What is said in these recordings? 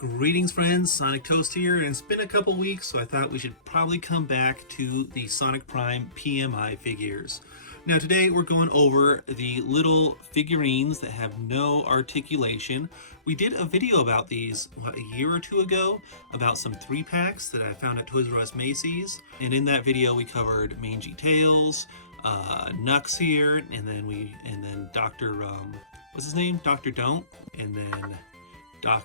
Greetings friends, Sonic Toast here, and it's been a couple weeks, so I thought we should probably come back to the Sonic Prime PMI figures. Now today we're going over the little figurines that have no articulation. We did a video about these, a year or two ago, about some 3-packs that I found at Toys R Us Macy's, and in that video we covered Mangy Tails, Nux here, and then Dr. What's his name? Dr. Don't, and then not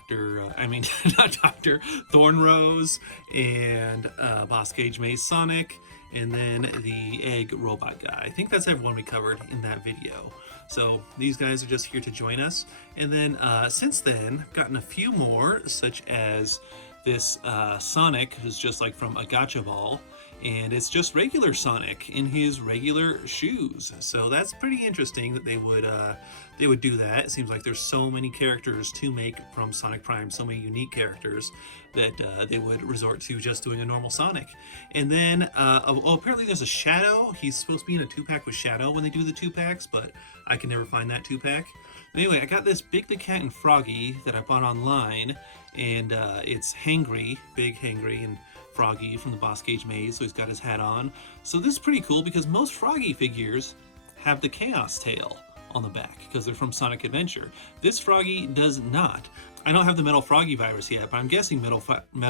Dr. Thornrose, and Boss Cage Maze Sonic, and then the egg robot guy. I think that's everyone we covered in that video. So these guys are just here to join us. And then since then, I've gotten a few more, such as this Sonic, who's just like from a Gacha Ball, and it's just regular Sonic in his regular shoes. So that's pretty interesting that they would do that. It seems like there's so many characters to make from Sonic Prime, so many unique characters that they would resort to just doing a normal Sonic. And then, apparently there's a Shadow. He's supposed to be in a 2-pack with Shadow when they do the 2-packs, but I can never find that 2-pack. Anyway, I got this Big the Cat and Froggy that I bought online, and it's Hangry, Big Hangry, and Froggy from the Boss Cage Maze, so he's got his hat on. So this is pretty cool because most Froggy figures have the Chaos Tail on the back because they're from Sonic Adventure. This Froggy does not. I don't have the Metal Froggy virus yet, but I'm guessing Metal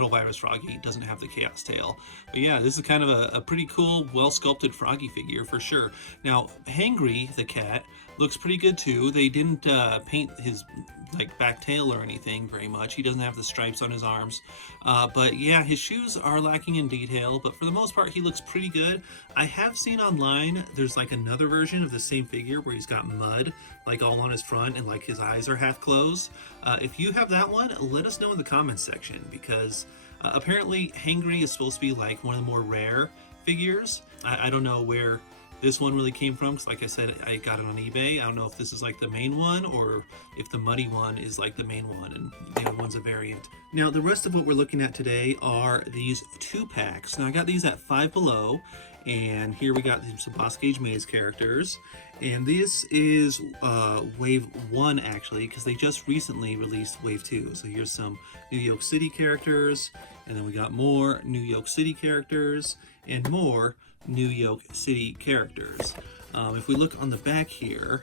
Virus Froggy doesn't have the Chaos Tail. But yeah, this is kind of a pretty cool, well-sculpted Froggy figure for sure. Now, Hangry, the cat, looks pretty good too. They didn't paint his back tail or anything very much. He doesn't have the stripes on his arms. But yeah, his shoes are lacking in detail, but for the most part, he looks pretty good. I have seen online, there's another version of the same figure where he's got mud all on his front and his eyes are half closed. If you have that one, let us know in the comments section, because apparently Hangry is supposed to be one of the more rare figures. I don't know where this one really came from, because like I said, I got it on eBay. I don't know if this is the main one or if the muddy one is the main one and the other one's a variant. Now the rest of what we're looking at today are these 2-packs. Now I got these at Five Below, and here we got some Boss Cage Maze characters, and this is Wave 1 actually, because they just recently released Wave 2. So here's some new Yoke City characters, and then we got more new Yoke City characters and more new Yoke City characters. If we look on the back here,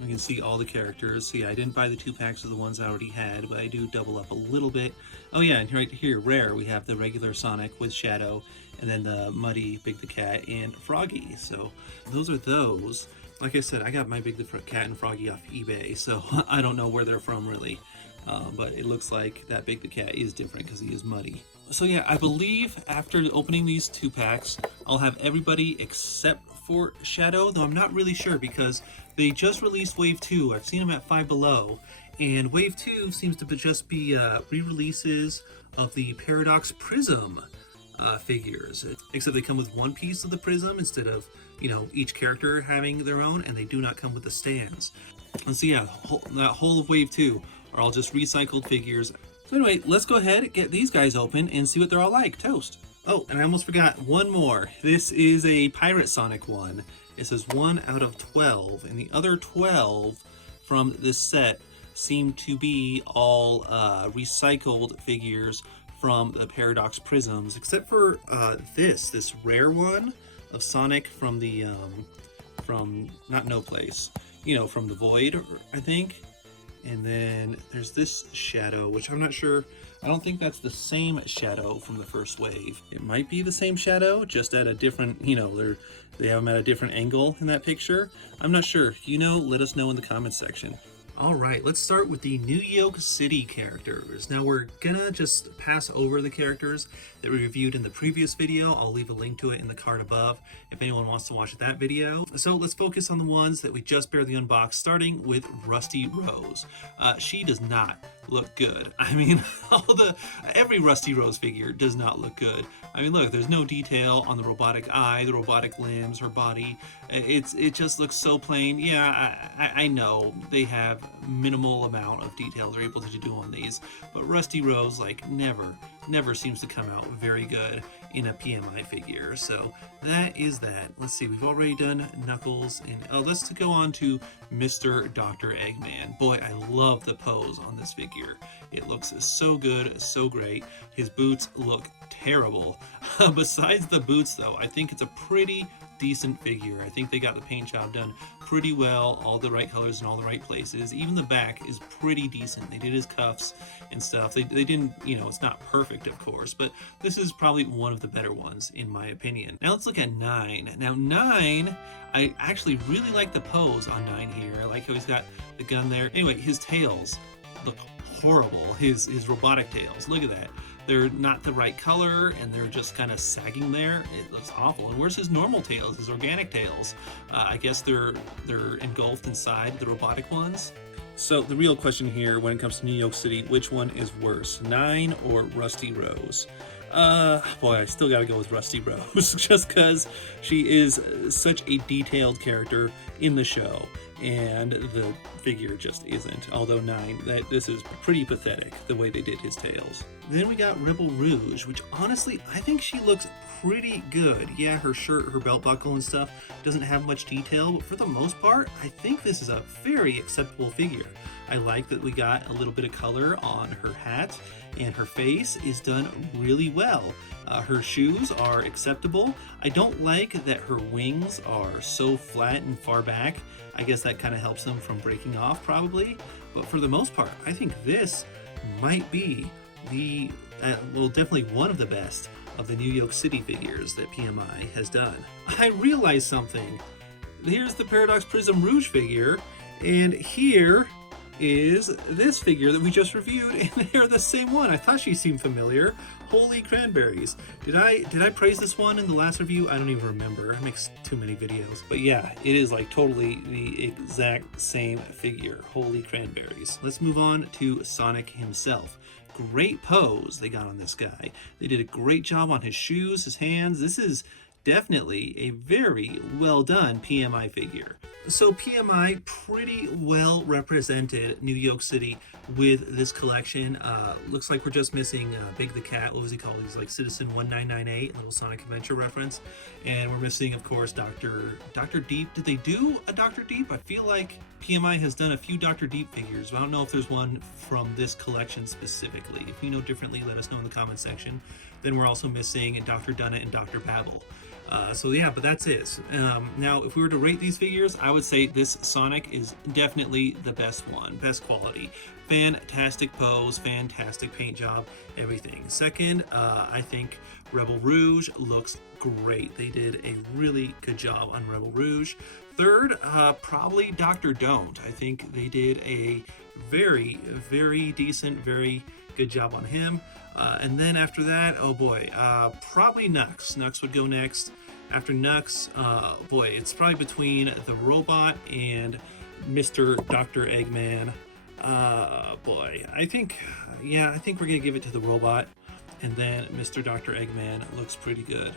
we can see all the characters. So yeah, I didn't buy the 2-packs of the ones I already had, but I do double up a little bit. Oh yeah, and right here, rare, we have the regular Sonic with Shadow, and then the Muddy, Big the Cat, and Froggy. So those are those. Like I said, I got my Big the Cat and Froggy off eBay, so I don't know where they're from really. But it looks like that Big the Cat is different because he is muddy. So yeah, I believe after opening these 2-packs, I'll have everybody except for Shadow, though I'm not really sure because they just released Wave 2. I've seen them at Five Below, and Wave 2 seems to just be re-releases of the Paradox Prism figures, except they come with one piece of the prism instead of, each character having their own, and they do not come with the stands. And so yeah, that whole of Wave 2 are all just recycled figures. So anyway, let's go ahead and get these guys open and see what they're all like. Toast. Oh, and I almost forgot one more. This is a Pirate Sonic one. It says 1 out of 12, and the other 12 from this set seem to be all recycled figures from the Paradox Prisms, except for this rare one of Sonic from the from not No Place, from the Void, I think. And then there's this Shadow, which I'm not sure. I don't think that's the same Shadow from the first wave. It might be the same Shadow, just at a different, they have them at a different angle in that picture. I'm not sure. Let us know in the comments section. Alright, let's start with the new Yoke City characters. Now we're gonna just pass over the characters that we reviewed in the previous video. I'll leave a link to it in the card above if anyone wants to watch that video. So let's focus on the ones that we just barely unboxed, starting with Rusty Rose. She does not look good. I mean, every Rusty Rose figure does not look good. I mean, look, there's no detail on the robotic eye, the robotic limbs, her body. It just looks so plain. Yeah, I know they have minimal amount of details they're able to do on these. But Rusty Rose, like, never seems to come out very good in a PMI figure. So that is that. Let's see, we've already done Knuckles, and let's go on to Mr. Dr. Eggman. Boy, I love the pose on this figure. It looks so good, so great. His boots look terrible. Besides the boots, though, I think it's a pretty decent figure. I think they got the paint job done pretty well, all the right colors in all the right places. Even the back is pretty decent. They did his cuffs and stuff. They didn't, you know, it's not perfect, of course, but this is probably one of the better ones in my opinion. Now let's look at 9. Now 9, I actually really like the pose on 9 here. I like how he's got the gun there. Anyway, his tails look horrible. His robotic tails, look at that. They're not the right color and they're just kind of sagging there. It looks awful. And where's his normal tails, his organic tails? I guess they're engulfed inside the robotic ones. So the real question here when it comes to New Yoke City, which one is worse, 9 or Rusty Rose? Boy, I still gotta go with Rusty Rose just because she is such a detailed character in the show. And the figure just isn't. Although 9, this is pretty pathetic the way they did his tails. Then we got Rebel Rouge, which honestly I think she looks pretty good. Yeah, her shirt, her belt buckle and stuff doesn't have much detail, but for the most part, I think this is a very acceptable figure. I like that we got a little bit of color on her hat, and her face is done really well. Her shoes are acceptable. I don't like that her wings are so flat and far back. I guess that kind of helps them from breaking off probably. But for the most part, I think this might be the, well, definitely one of the best of the New Yoke City figures that PMI has done. I realized something. Here's the Paradox Prism Rouge figure, and here is this figure that we just reviewed, and they're the same one. I thought she seemed familiar. Holy cranberries. Did I praise this one in the last review? I don't even remember. I make too many videos. But yeah, it is like totally the exact same figure. Holy cranberries. Let's move on to Sonic himself. Great pose they got on this guy. They did a great job on his shoes, his hands. This is definitely a very well done PMI figure. So PMI pretty well represented New Yoke City with this collection. Looks like we're just missing Big the Cat. What was he called? He's like Citizen 1998, a little Sonic Adventure reference. And we're missing, of course, Dr. Deep. Did they do a Dr. Deep? I feel like PMI has done a few Dr. Deep figures, but I don't know if there's one from this collection specifically. If you know differently, let us know in the comment section. Then we're also missing Dr. Dunnett and Dr. Babel. So yeah, but that's it. Now, if we were to rate these figures, I would say this Sonic is definitely the best one, best quality. Fantastic pose, fantastic paint job, everything. Second, I think Rebel Rouge looks great. They did a really good job on Rebel Rouge. Third, probably Dr. Don't. I think they did a very, very decent, very good job on him. And then after that, oh boy, probably Nux. Nux would go next. After Nux, boy, it's probably between the robot and Mr. Dr. Eggman. Boy, I think we're gonna give it to the robot, and then Mr. Dr. Eggman looks pretty good.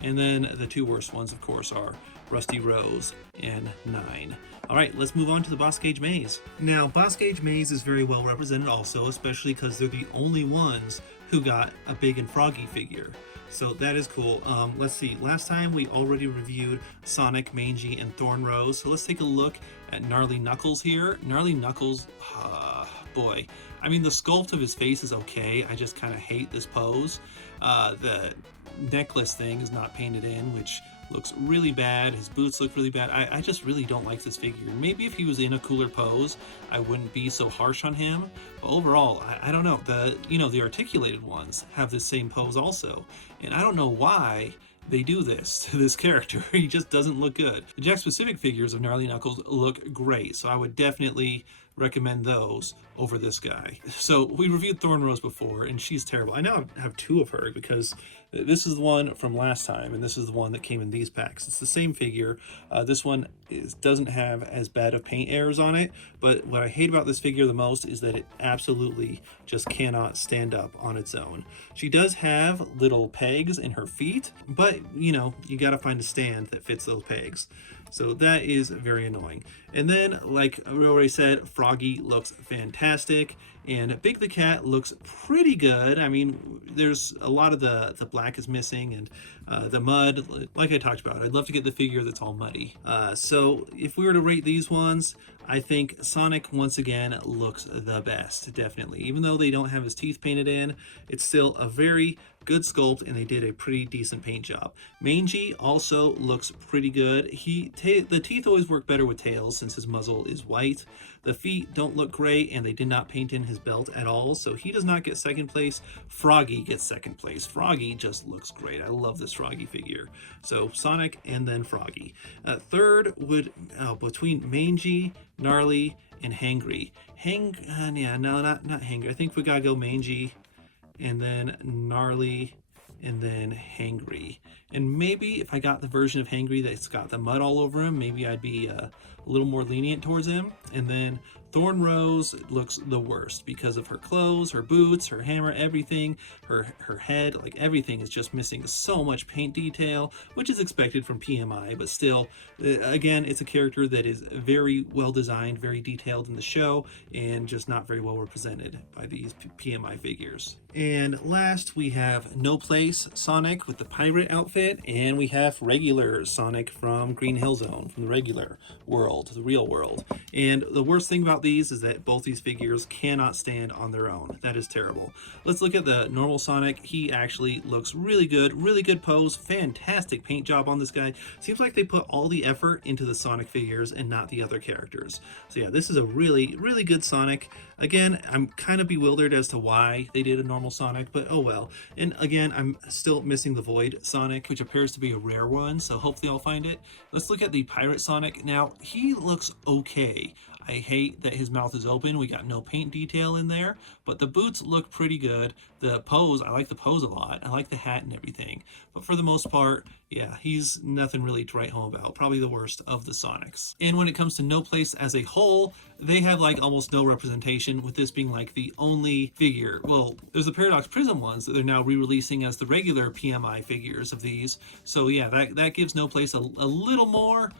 And then the two worst ones, of course, are Rusty Rose and 9. All right, let's move on to the Boss Gauge Maze. Now, Boss Gauge Maze is very well represented also, especially because they're the only ones who got a Big and Froggy figure. So that is cool. Let's see, last time we already reviewed Sonic, Mangy, and Thorn Rose. So let's take a look at Gnarly Knuckles here. Gnarly Knuckles, boy. I mean, the sculpt of his face is okay. I just kind of hate this pose. The necklace thing is not painted in, which looks really bad. His boots look really bad. I just really don't like this figure. Maybe if he was in a cooler pose, I wouldn't be so harsh on him. But overall, I don't know. The articulated ones have the same pose also. And I don't know why they do this to this character. He just doesn't look good. The Jack Specific figures of Gnarly Knuckles look great, so I would definitely recommend those over this guy. So we reviewed Thorn Rose before, and she's terrible. I now have two of her because This is the one from last time, and this is the one that came in these packs. It's the same figure. This one doesn't have as bad of paint errors on it, but what I hate about this figure the most is that it absolutely just cannot stand up on its own. She does have little pegs in her feet, but you know, you gotta find a stand that fits those pegs. So that is very annoying. And then, like I already said, Froggy looks fantastic, and Big the Cat looks pretty good. I mean, there's a lot of the black is missing, and the mud, like I talked about. I'd love to get the figure that's all muddy. So if we were to rate these ones, I think Sonic, once again, looks the best, definitely. Even though they don't have his teeth painted in, it's still a very good sculpt, and they did a pretty decent paint job. Mangy also looks pretty good. The teeth always work better with Tails since his muzzle is white. The feet don't look great, and they did not paint in his belt at all, so he does not get second place. Froggy gets second place. Froggy just looks great. I love this Froggy figure. So Sonic and then Froggy. Third would, between Mangy, Gnarly, and Hangry. Not Hangry. I think we gotta go Mangy, and then Gnarly, and then Hangry. And maybe if I got the version of Hangry that's got the mud all over him, maybe I'd be a little more lenient towards him. And then Thorn Rose looks the worst because of her clothes, her boots, her hammer, everything, her head, like everything is just missing so much paint detail, which is expected from PMI, but still, again, it's a character that is very well designed, very detailed in the show, and just not very well represented by these PMI figures. And last, we have No Place Sonic with the pirate outfit, and we have regular Sonic from Green Hill Zone, from the regular world, the real world. And the worst thing about these is that both these figures cannot stand on their own. That is terrible. Let's look at the normal Sonic. He actually looks really good pose, fantastic paint job on this guy. Seems like they put all the effort into the Sonic figures and not the other characters. So yeah, this is a really good Sonic. Again, I'm kind of bewildered as to why they did a normal Sonic, but oh well. And again, I'm still missing the Void Sonic, which appears to be a rare one, so hopefully I'll find it. Let's look at the Pirate Sonic. Now, he looks okay. I hate that his mouth is open. We got no paint detail in there, but the boots look pretty good. The pose, I like the pose a lot. I like the hat and everything. But for the most part, yeah, he's nothing really to write home about. Probably the worst of the Sonics. And when it comes to No Place as a whole, they have like almost no representation, with this being like the only figure. Well, there's the Paradox Prism ones that they're now re-releasing as the regular PMI figures of these. So yeah, that gives No Place a little more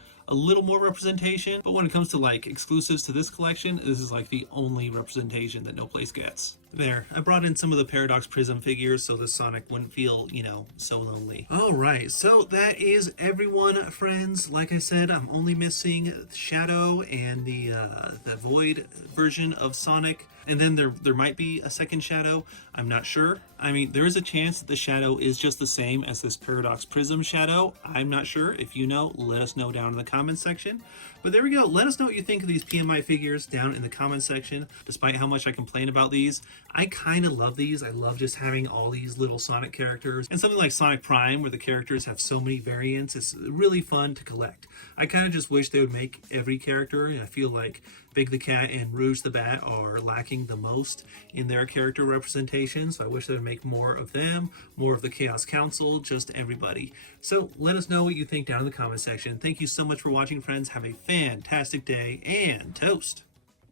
representation, but when it comes to like exclusives to this collection, this is like the only representation that No Place gets. There, I brought in some of the Paradox Prism figures so the Sonic wouldn't feel, you know, so lonely. Alright, so that is everyone, friends. Like I said, I'm only missing Shadow and the Void version of Sonic. And then there might be a second Shadow. I'm not sure. I mean, there is a chance that the Shadow is just the same as this Paradox Prism Shadow. I'm not sure. If you know, let us know down in the comments section. But there we go. Let us know what you think of these PMI figures down in the comments section. Despite how much I complain about these, I kind of love these. I love just having all these little Sonic characters. And something like Sonic Prime, where the characters have so many variants, it's really fun to collect. I kind of just wish they would make every character. I feel like Big the Cat and Rouge the Bat are lacking the most in their character representation, so I wish they would make more of them, more of the Chaos Council, just everybody. So let us know what you think down in the comment section. Thank you so much for watching, friends. Have a fantastic day, and toast!